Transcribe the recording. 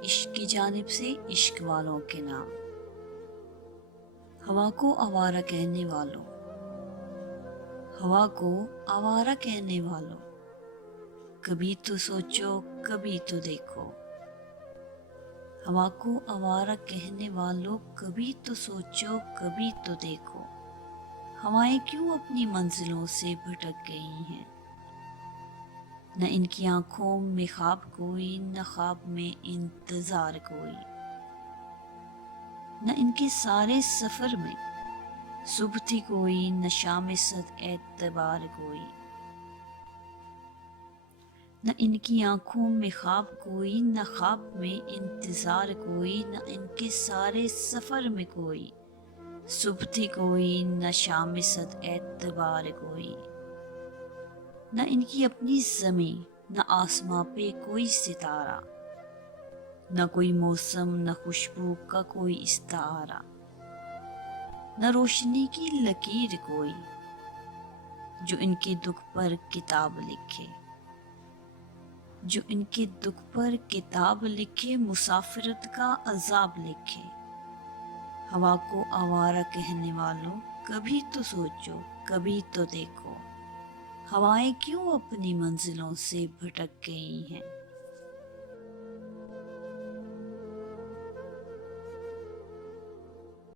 عشق کی جانب سے عشق والوں کے نام۔ ہوا کو آوارہ کہنے والوں، ہوا کو آوارہ کہنے والوں، کبھی تو سوچو کبھی تو دیکھو۔ ہوا کو آوارہ کہنے والوں، کبھی تو سوچو کبھی تو دیکھو۔ ہوائیں کیوں اپنی منزلوں سے بھٹک گئی ہیں؟ نہ ان کی آنکھوں میں خواب کوئی، نہ خواب میں انتظار کوئی۔ نہ ان کے سارے سفر میں صبح تھی کوئی، نہ شام صد اعتبار کوئی۔ نہ ان کی آنکھوں میں خواب کوئی، نہ خواب میں انتظار کوئی۔ نہ ان کے سارے سفر میں کوئی صبح تھی کوئی، نہ شام صد اعتبار کوئی۔ نہ ان کی اپنی زمیں، نہ آسماں پہ کوئی ستارہ، نہ کوئی موسم، نہ خوشبو کا کوئی استعارہ۔ نہ روشنی کی لکیر کوئی جو ان کے دکھ پر کتاب لکھے، جو ان کے دکھ پر کتاب لکھے، مسافرت کا عذاب لکھے۔ ہوا کو آوارہ کہنے والوں، کبھی تو سوچو کبھی تو دیکھو۔ ہوائیں کیوں اپنی منزلوں سے بھٹک گئی ہیں؟